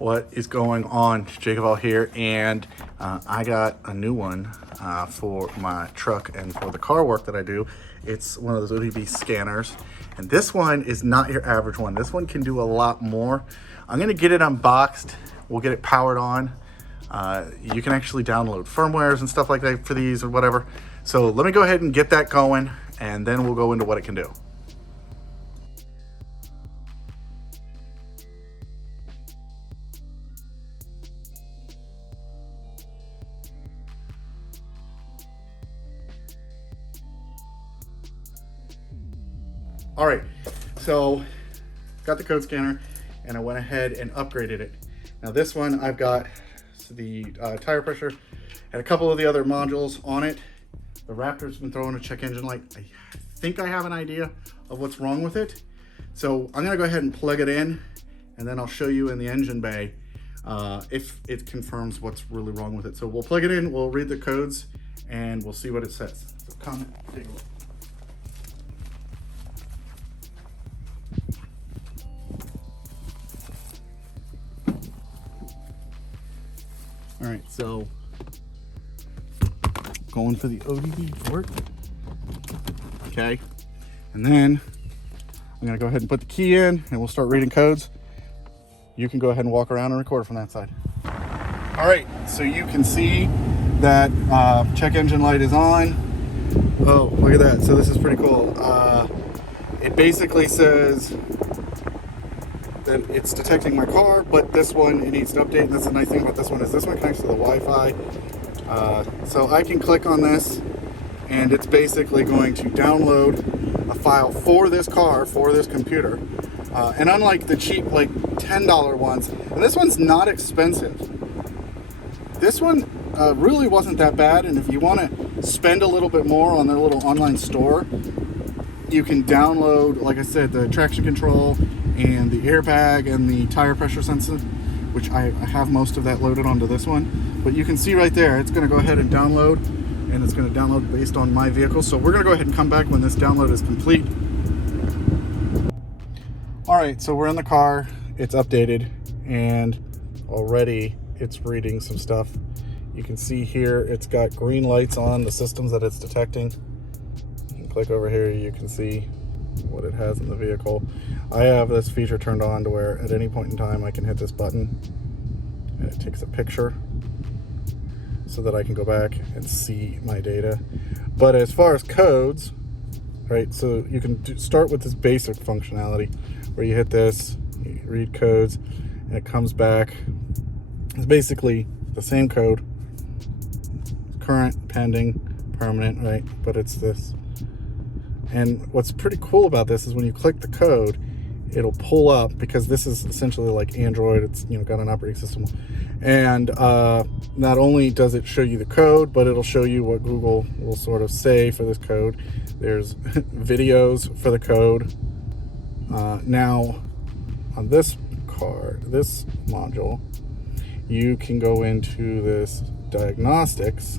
What is going on? JakeOfALL here, and I got a new one for my truck and for the car work that I do. It's one of those OBDII scanners, and this one is not your average one. This one can do a lot more. I'm gonna get it unboxed. We'll get it powered on. You can actually download firmwares and stuff like that for these or whatever. So let me go ahead and get that going, and then we'll go into what it can do. All right, so got the code scanner and I went ahead and upgraded it. Now this one, I've got the tire pressure and a couple of the other modules on it. The Raptor's been throwing a check engine light. I think I have an idea of what's wrong with it. So I'm gonna go ahead and plug it in, and then I'll show you in the engine bay if it confirms what's really wrong with it. So we'll plug it in, we'll read the codes, and we'll see what it says. So come take a look. All right, so going for the OBDII port. Okay, and then I'm gonna go ahead and put the key in and we'll start reading codes. You can go ahead and walk around and record from that side. All right, so you can see that check engine light is on. Oh, look at that. So this is pretty cool. It basically says that it's detecting my car, but this one, it needs to update. And that's the nice thing about this one is this one connects to the Wi-Fi. So I can click on this and it's basically going to download a file for this car, for this computer. And unlike the cheap, like $10 ones, and this one's not expensive. This one really wasn't that bad. And if you want to spend a little bit more on their little online store, you can download, like I said, the traction control and the airbag and the tire pressure sensor, which I have most of that loaded onto this one. But you can see right there, it's going to go ahead and download, and it's going to download based on my vehicle. So we're going to go ahead and come back when this download is complete. All right, so we're in the car, it's updated, and already it's reading some stuff. You can see here, it's got green lights on the systems that it's detecting. You can click over here, you can see what it has in the vehicle. I have this feature turned on to where at any point in time I can hit this button and it takes a picture so that I can go back and see my data. But as far as codes, right, so you can start with this basic functionality where you hit this, you read codes, and it comes back. It's basically the same code, current, pending, permanent, right? But it's this. And what's pretty cool about this is when you click the code, it'll pull up, because this is essentially like Android. It's, you know, got an operating system. And not only does it show you the code, but it'll show you what Google will sort of say for this code. There's videos for the code. Now, on this car, this module, you can go into this diagnostics.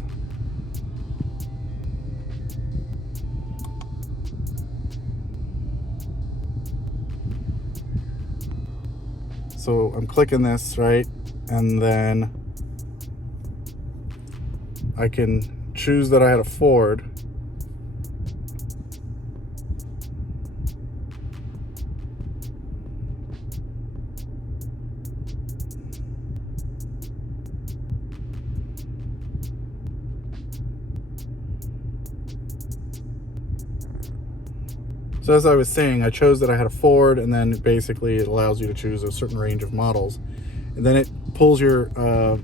So I'm clicking this, right? And then I can choose that I had a Ford. So as I was saying, I chose that I had a Ford, and then basically it allows you to choose a certain range of models. And then it pulls your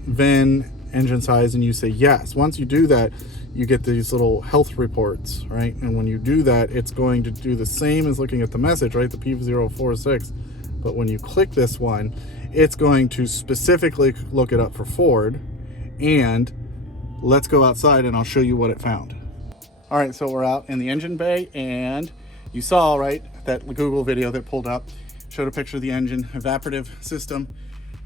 VIN, engine size, and you say yes. Once you do that, you get these little health reports, right? And when you do that, it's going to do the same as looking at the message, right? The P046. But when you click this one, it's going to specifically look it up for Ford. And let's go outside and I'll show you what it found. All right, so we're out in the engine bay, and you saw, right, that Google video that pulled up, showed a picture of the engine evaporative system.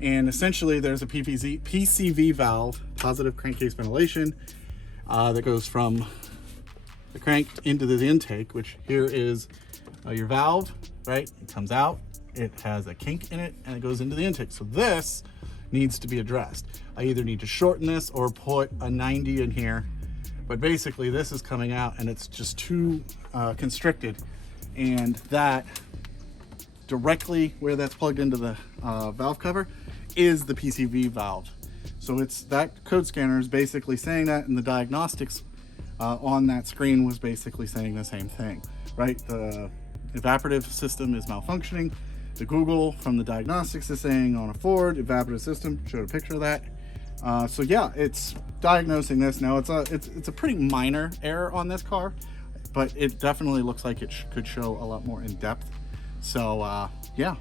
And essentially there's a PCV valve, positive crankcase ventilation, that goes from the crank into the intake, which here is your valve, right? It comes out, it has a kink in it and it goes into the intake. So this needs to be addressed. I either need to shorten this or put a 90 in here, but basically this is coming out and it's just too constricted, and that directly where that's plugged into the valve cover is the PCV valve. So it's that code scanner is basically saying that, and the diagnostics on that screen was basically saying the same thing, right? The evaporative system is malfunctioning. The Google from the diagnostics is saying on a Ford evaporative system, showed a picture of that. So yeah, it's diagnosing this. Now it's a pretty minor error on this car, but it definitely looks like it could show a lot more in depth. So yeah,